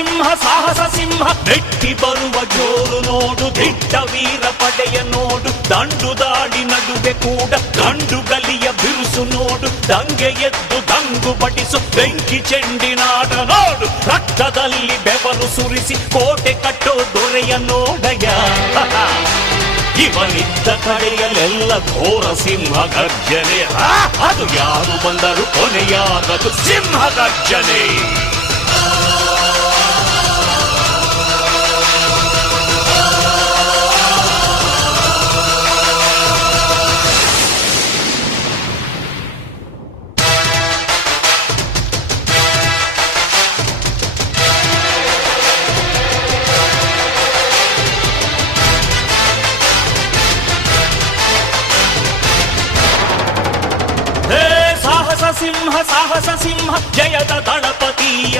ಸಿಂಹ ಸಾಹಸ ಸಿಂಹ ನೆಟ್ಟಿ ಬರುವ ಜೋರು ನೋಡು, ದಿಟ್ಟ ವೀರ ಪಡೆಯ ನೋಡು, ದಂಡು ದಾಳಿ ನಡುವೆ ಕೂಡ ಗಂಡು ಗಲಿಯ ಬಿರುಸು ನೋಡು, ದಂಗೆ ಎದ್ದು ದಂಗು ಬಡಿಸು ಬೆಂಕಿ ಚೆಂಡಿನಾಡ ನೋಡು, ರಕ್ತದಲ್ಲಿ ಬೆವರು ಸುರಿಸಿ ಕೋಟೆ ಕಟ್ಟೋ ದೊರೆಯ ನೋಡಯ. ಇವನಿದ್ದ ಕಡೆಯಲ್ಲೆಲ್ಲ ಘೋರ ಸಿಂಹ ಗರ್ಜನೆ, ಅದು ಯಾರು ಬಂದರು ಕೊನೆಯಾಗದು ಸಿಂಹ ಗರ್ಜನೆ. ಸಿಂಹ ಸಾಹಸ ಸಿಂಹ ಜಯದ ದಳಪತಿಯ